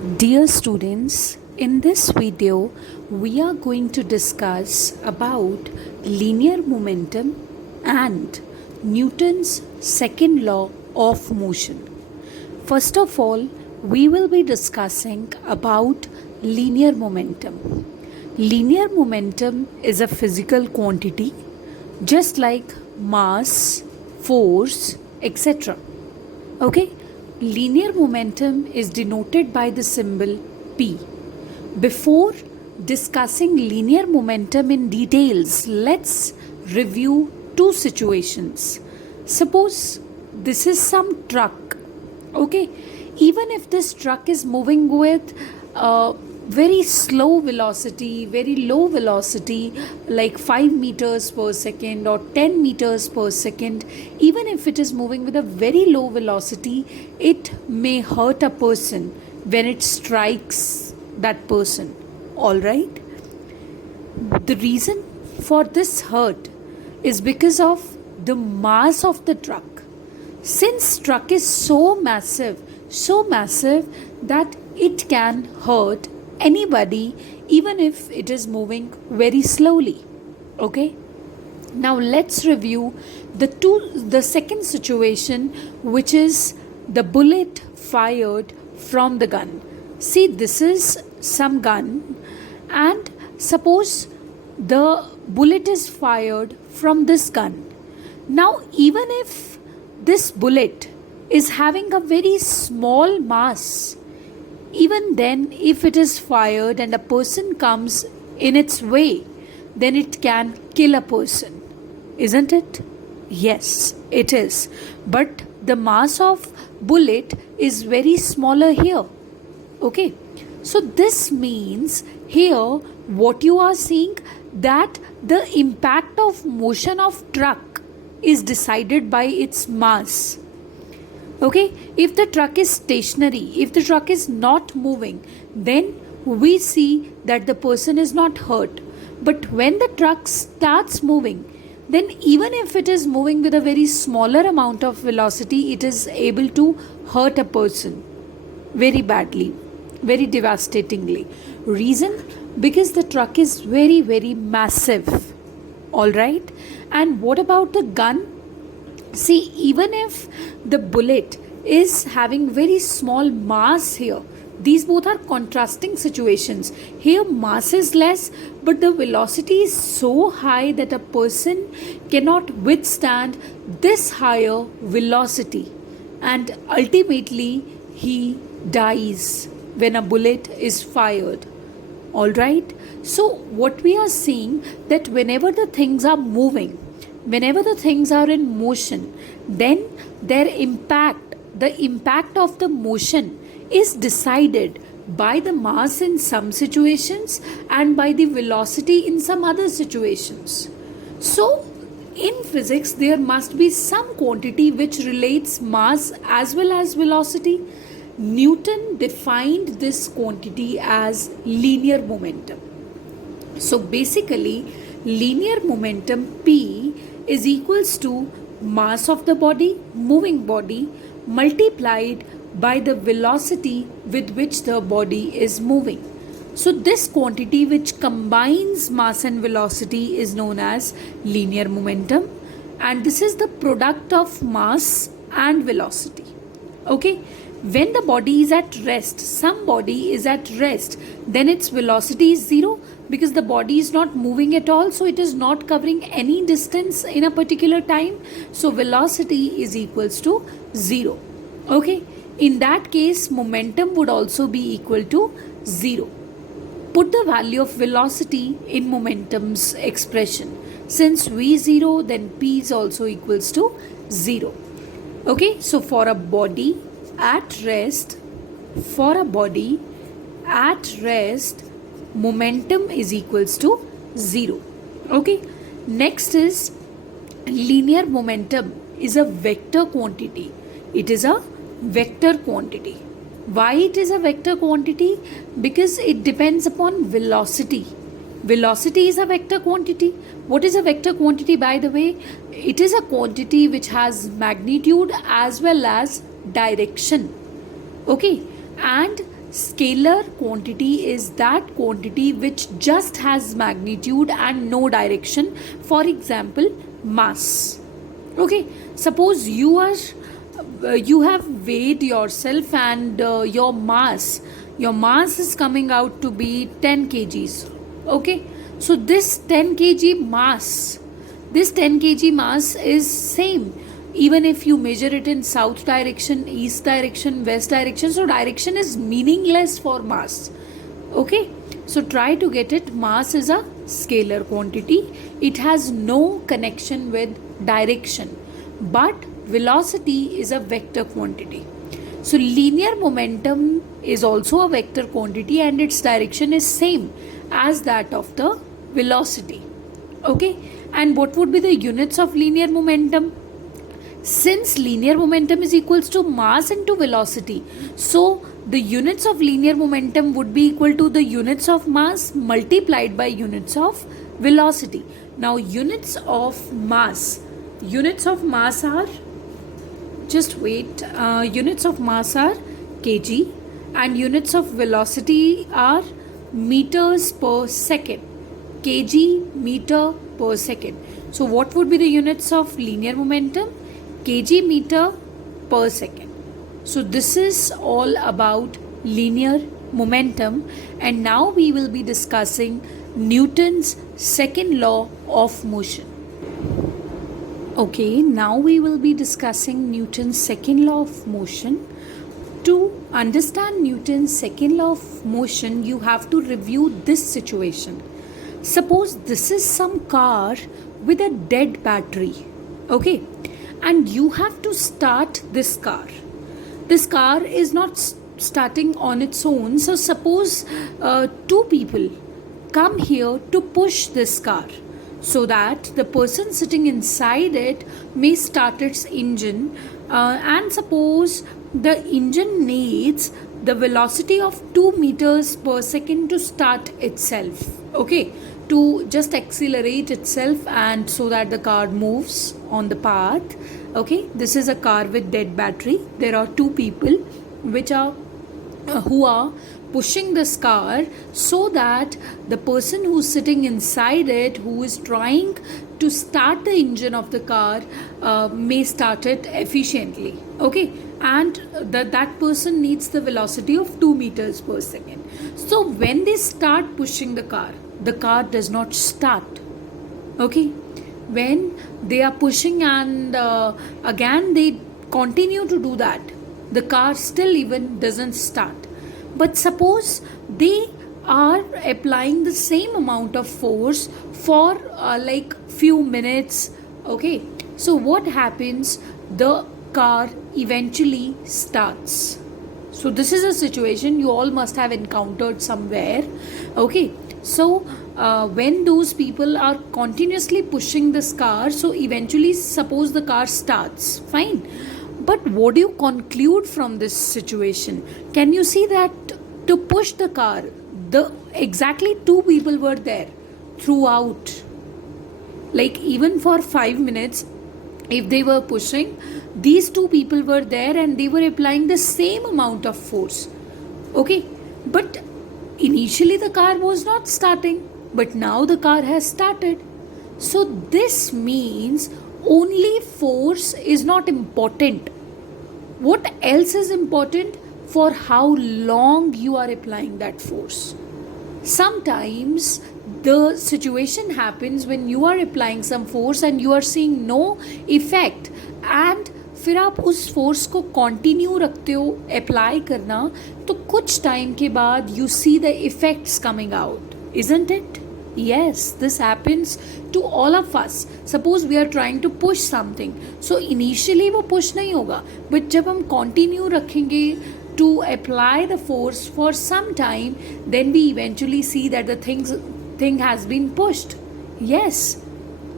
Dear students, in this video we are going to discuss about linear momentum and Newton's second law of motion. First of all, we will be discussing about linear momentum. Linear momentum is a physical quantity just like mass, force, etc. Okay, linear momentum is denoted by the symbol P. Before discussing linear momentum in details, let's review two situations. Suppose this is some truck, okay, even if this truck is moving with very slow velocity, very low velocity, like 5 meters per second or 10 meters per second, even if it is moving with a very low velocity, it may hurt a person when it strikes that person. All right? The reason for this hurt is because of the mass of the truck. Since truck is so massive that it can hurt anybody even if it is moving very slowly. Okay, now let's review the second situation, which is the bullet fired from the gun. See, this is some gun, and suppose the bullet is fired from this gun. Now even if this bullet is having a very small mass, even then, if it is fired and a person comes in its way, then it can kill a person. Isn't it? Yes, it is. But the mass of bullet is very smaller here. Okay. So this means here what you are seeing, that the impact of motion of truck is decided by its mass. Okay, if the truck is stationary, if the truck is not moving, then we see that the person is not hurt. But when the truck starts moving, then even if it is moving with a very smaller amount of velocity, it is able to hurt a person very badly, very devastatingly. Reason? Because the truck is very, very massive. All right. And what about the gun? See, even if the bullet is having very small mass here, these both are contrasting situations. Here mass is less, but the velocity is so high that a person cannot withstand this higher velocity, and ultimately he dies when a bullet is fired. All right. So what we are seeing, that whenever the things are moving, whenever the things are in motion, then the impact of the motion is decided by the mass in some situations and by the velocity in some other situations. So in physics there must be some quantity which relates mass as well as velocity. Newton defined this quantity as linear momentum. So basically, linear momentum P is equals to mass of the body, moving body, multiplied by the velocity with which the body is moving. So this quantity which combines mass and velocity is known as linear momentum, and this is the product of mass and velocity. Okay, when the body is at rest, some body is at rest, then its velocity is zero because the body is not moving at all, so it is not covering any distance in a particular time, so velocity is equals to zero. Okay, in that case momentum would also be equal to zero. Put the value of velocity in momentum's expression. Since v0, then p is also equals to 0. Okay, so for a body at rest, momentum is equals to 0. Okay, next is linear momentum is a vector quantity. It is a vector quantity. Why it is a vector quantity? Because it depends upon velocity. Velocity is a vector quantity. What is a vector quantity, by the way? It is a quantity which has magnitude as well as direction. Okay, and Scalar quantity is that quantity which just has magnitude and no direction. For example, mass. Okay, suppose you have weighed yourself and your mass is coming out to be 10 kgs. Okay, so this 10 kg mass is same even if you measure it in south direction, east direction, west direction. So direction is meaningless for mass. Okay, so try to get it. Mass is a scalar quantity, it has no connection with direction, but velocity is a vector quantity. So linear momentum is also a vector quantity and its direction is same as that of the velocity. Okay, and what would be the units of linear momentum? Since linear momentum is equals to mass into velocity, so the units of linear momentum would be equal to the units of mass multiplied by units of velocity. Now units of mass are, just wait, units of mass are kg and units of velocity are meters per second. Kg meter per second. So what would be the units of linear momentum? Kg meter per second. So this is all about linear momentum, and now we will be discussing Newton's second law of motion. Okay, now we will be discussing Newton's second law of motion. To understand Newton's second law of motion, you have to review this situation. Suppose this is some car with a dead battery. Okay, and you have to start this car. This car is not starting on its own. So suppose two people come here to push this car so that the person sitting inside it may start its engine, and suppose the engine needs the velocity of 2 meters per second to start itself. Okay, to just accelerate itself and so that the car moves on the path. Okay, this is a car with dead battery. There are two people who are pushing this car so that the person who's sitting inside it, who is trying to start the engine of the car, may start it efficiently. Okay, and that person needs the velocity of 2 meters per second. So when they start pushing the car does not start. Okay, when they are pushing and again they continue to do that, the car still even doesn't start. But suppose they are applying the same amount of force for like few minutes. Okay, so what happens? The car eventually starts. So this is a situation you all must have encountered somewhere. Okay, so when those people are continuously pushing this car, so eventually suppose the car starts, fine. But what do you conclude from this situation? Can you see that to push the car, the exactly two people were there throughout? Like even for 5 minutes, if they were pushing, these two people were there and they were applying the same amount of force. Okay, but initially the car was not starting, but now the car has started. So this means only force is not important. What else is important? For how long you are applying that force. Sometimes the situation happens when you are applying some force and you are seeing no effect, and फिर आप उस force को continue रखते हो apply करना, तो कुछ time के बाद you see the effects coming out, isn't it? Yes, this happens to all of us. Suppose we are trying to push something, so initially वो push नहीं होगा, but जब हम continue रखेंगे to apply the force for some time, then we eventually see that the thing has been pushed. Yes,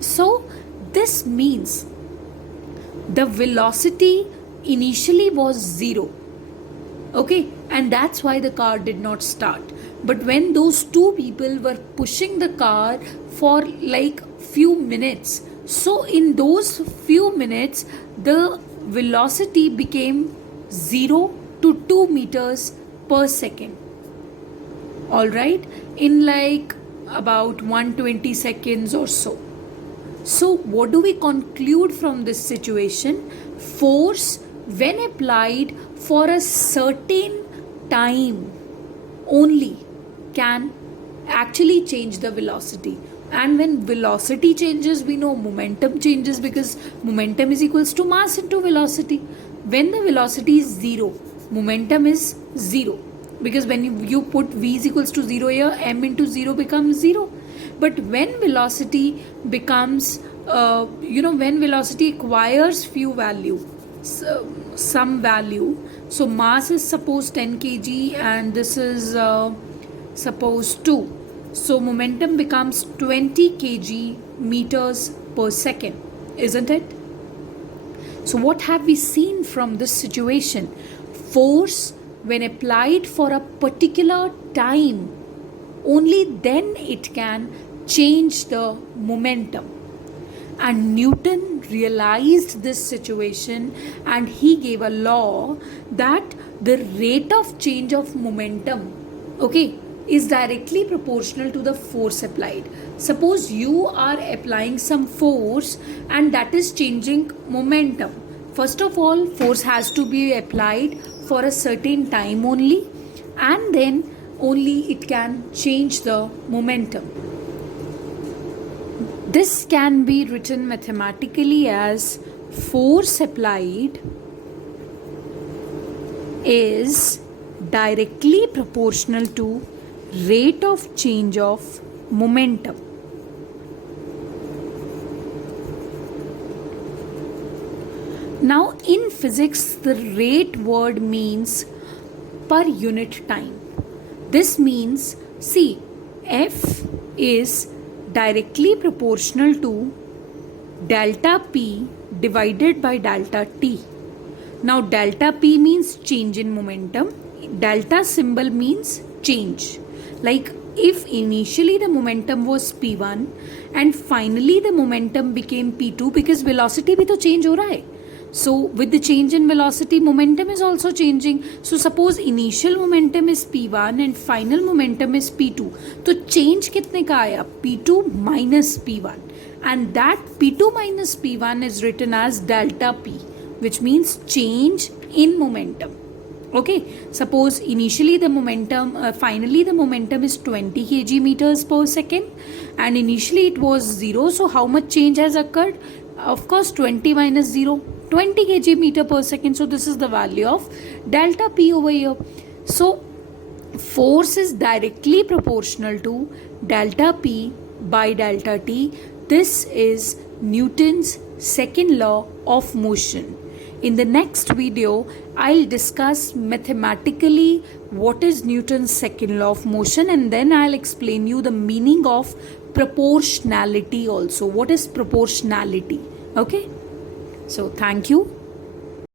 so this means the velocity initially was 0. Okay, and that's why the car did not start. But when those two people were pushing the car for like few minutes, so in those few minutes the velocity became 0 to 2 meters per second. All right, in like about 120 seconds or so. So, what do we conclude from this situation? Force, when applied for a certain time only, can actually change the velocity. And when velocity changes, we know momentum changes, because momentum is equals to mass into velocity. When the velocity is zero, momentum is zero, because when you put v is equals to 0 here, m into 0 becomes 0. But when velocity becomes when velocity acquires few value, some value, so mass is suppose 10 kg and this is suppose 2, so momentum becomes 20 kg meters per second, isn't it? So what have we seen from this situation? Force, when applied for a particular time, only then it can change the momentum. And Newton realized this situation, and he gave a law that the rate of change of momentum, okay, is directly proportional to the force applied. Suppose you are applying some force and that is changing momentum. First of all, force has to be applied for a certain time only, and then only it can change the momentum. This can be written mathematically as force applied is directly proportional to rate of change of momentum. Now in physics, the rate word means per unit time. This means, see, F is directly proportional to delta P divided by delta T. Now delta P means change in momentum. Delta symbol means change. Like if initially the momentum was P1 and finally the momentum became P2, because velocity भी तो change हो रहा है. So with the change in velocity, momentum is also changing. So suppose initial momentum is P1 and final momentum is P2. तो change कितने का आया? P2 minus P1. And that P2 minus P1 is written as delta P, which means change in momentum. Okay, suppose initially the momentum, finally the momentum is 20 kg meters per second, and initially it was 0. So how much change has occurred? Of course, 20 minus 0, 20 kg meter per second. So this is the value of delta P over here. So force is directly proportional to delta P by delta T. This is Newton's second law of motion. In the next video, I'll discuss mathematically what is Newton's second law of motion, and then I'll explain you the meaning of proportionality also. What is proportionality? Okay? So, thank you.